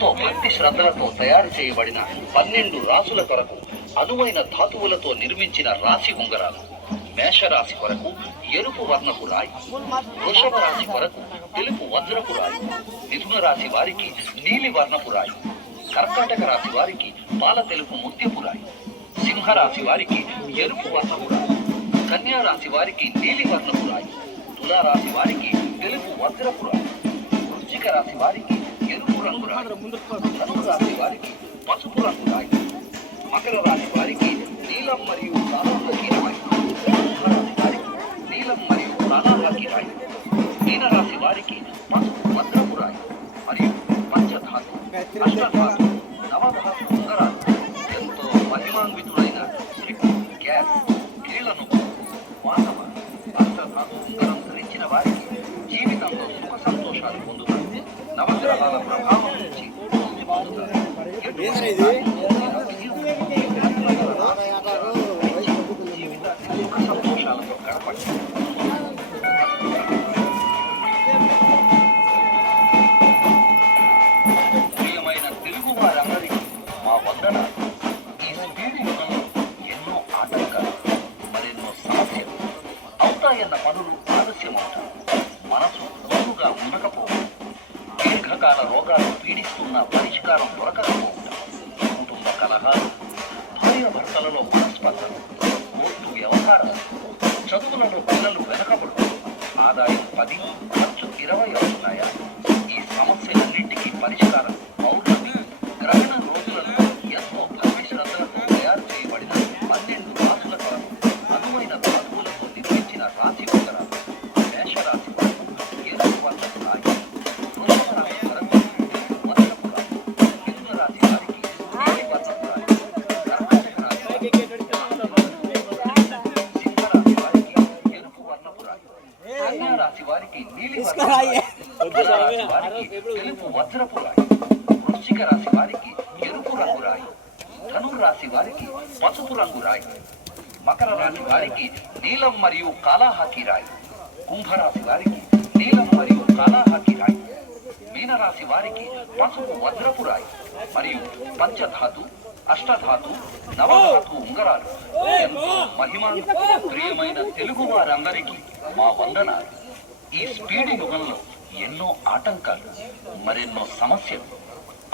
భక్తి శ్రద్ధలతో తయారు చేయబడిన 12 రాసుల కొరకు అనువైన ధాతువులతో నిర్మించిన రాశి ఉంగరాలు. మేషరాశి కొరకు ఎరుపు వర్ణపు రాయి, వృషభ రాశి కొరకు తెలుపు వజ్రపు రాయి, మిథున రాశి వారికి నీలి వర్ణపు రాయి, కర్కాటక రాశి వారికి పాల తెలుపు ముత్యపు రాయి, సింహరాశి వారికి ఎరుపు వర్ణపు రాయి, కన్యా రాశి వారికి నీలి వర్ణపు రాయి, తులారాశి వారికి తెలుపు వజ్రపు రాయి, వృశ్చిక రాశి వారికి ఎరుపు రంగు రాయి, ధనుసు రాశి వారికి పసుపు రంగు రాయి, మకర రాశి వారికి నీలం మరియు కాలాహకి రాయి, కుంభరాశి వారికి నీలం మరియు కాలాహకి రాయి, మీనరాశి వారికి పసుపు వజ్రపు రాయి మరియు పంచధాతు, అష్టధాతు, నవధాతు ఉంగరాలు. ఎంతో మహిమాన్వితుడైన గ్యాస్ కీళ్లను మానవ అష్టధాతు ఉంగరం ధరించిన వారికి జీవితంలో సుఖ సంతోషాలు పొందుతారు. నవగ్రహాల ప్రభావం నుంచి ముక్తి పొందుతారు. జీవితాన్ని సుఖ సంతోషాలతో గడపండి. ప్రియమైన తెలుగు వారందరికీ మా వందనాలు. ఈ స్పీడ్ యుగంలో ఎన్నో ఆటంకాలు, మరెన్నో సమస్యలు, అవుతాయన్న పనులు ఆలస్యమవుతాయి. మనసు లోతుగా ఉండకపోవడం, దీర్ఘకాల రోగాలు పీడిస్తున్న పరిష్కారం దొరకకపోవడం, కుటుంబ కలహాలు, భార్యాభర్తలలో మనస్పర్ధలు, కోర్టు వ్యవహారాలు, చదువులలో పిల్లలు వెనకబడడం, ఆదాయం 10 ఖర్చు 20 అవుతున్నాయా? ఈ సమస్యలన్నింటికీ పరిష్కారం పౌర్ణమి గ్రహణ రోజులలో ఎంతో భక్తి శ్రద్ధలతో తయారు చేయబడిన 12 రాసుల కొరకు అనువైన ధాతువులతో నిర్మించిన రాశి ఉంగరాలు. మేషరాశి వరకు ఎరుపు వర్ణపు రాయి, వృషభ రాశి వరకు తెలుపు వర్ణపు రాయి, మిథున రాశి వారికి నీలి వర్ణపు రాయి, కర్కాటక రాశి వారికి సింహరాశి వారికి ఎరుపు వర్ణపు రాయి, కన్యా రాశి వారికి నీలి వర్ణపు రాయి, తులారాశి వారికి తెలుపు వజ్రపు రాయి, వృశ్చిక రాశి వారికి ఎరుపు రంగు రాయి, ధనుసు రాశి వారికి పసుపు రంగు రాయి, మకర రాశి వారికి నీలం మరియు కాలాహకి రాయి, కుంభరాశి వారికి నీలం మరియు కాలాహకి రాయి, మీనరాశి వారికి పసుపు వజ్రపు రాయి మరియు పంచధాతు, అష్టధాతు, నవధాతు ఉంగరాలు. ఎంతో మహిమ ప్రియమైన తెలుగు వారందరికీ మా వందనాలు. ఈ స్పీడ్ యుగంలో ఎన్నో ఆటంకాలు, మరెన్నో సమస్యలు,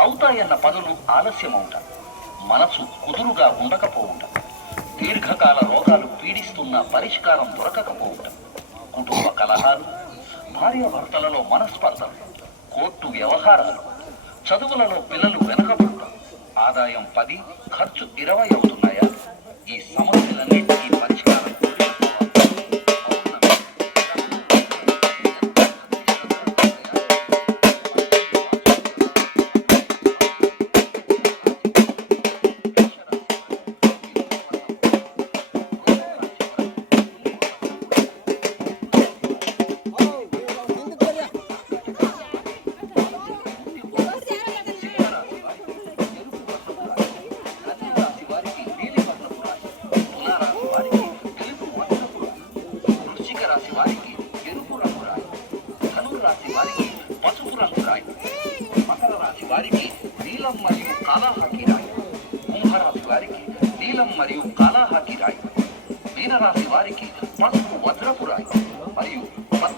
అవుతాయన్న పనులు ఆలస్యమవుతాయి. మనసు కుదురుగా ఉండకపోవటం, దీర్ఘకాల రోగాలు పీడిస్తున్న పరిష్కారం దొరకకపోవటం, కుటుంబ కలహాలు, భార్యాభర్తలలో మనస్పర్ధలు, కోర్టు వ్యవహారాలు, చదువులలో పిల్లలు వెనకబడటం, ఆదాయం 10 ఖర్చు 20 అవుతున్నాయా? ఈ సమస్యలన్నింటికీ పరిష్కారం వారికి ఎరుపు రంగు రాయి, ధనుసు రాశి వారికి పసుపు రంగు రాయి, మకర రాశి వారికి నీలం మరియు కాలాహకి రాయి, కుంభరాశి వారికి నీలం మరియు కాలాహకి రాయి, మీనరాశి వారికి పసుపు వజ్రపు రాయి,